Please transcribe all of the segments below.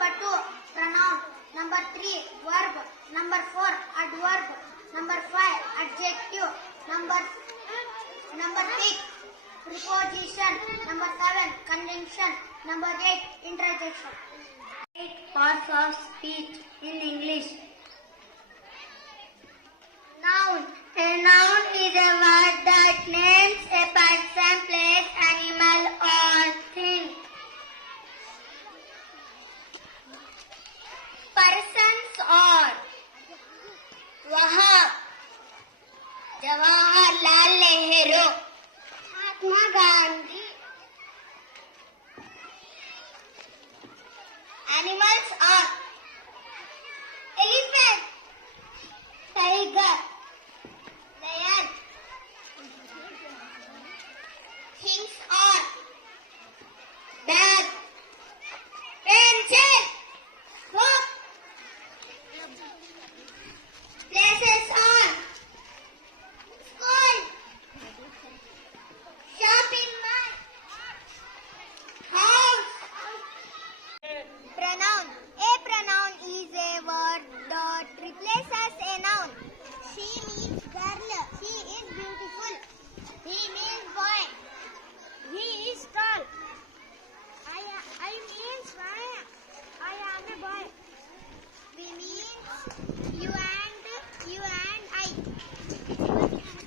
Number 2, pronoun. Number 3, verb. Number 4, adverb. Number 5, adjective. Number 6, preposition. Number 7, conjunction. Number 8, interjection. 8 parts of speech in English. Noun. A noun is a word that names a person, place, animal or thing. Persons are Wahab, Jawaharlal Nehru, Mahatma Gandhi. Animals are elephant, tiger, lion. Things are bag, pencil, book. Places are school, shopping mall, house. Pronoun. A pronoun is a word that replaces a noun. She means girl. She is beautiful. He means boy. He is tall. I means I am a boy. We means you and I.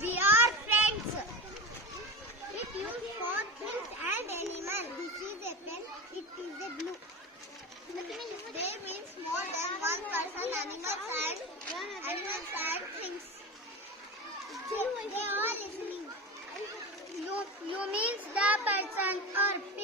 We are friends. It used for things and animals. This is a pen. It is a glue. They means more than one person, animals and things. They are listening. You means the person or people.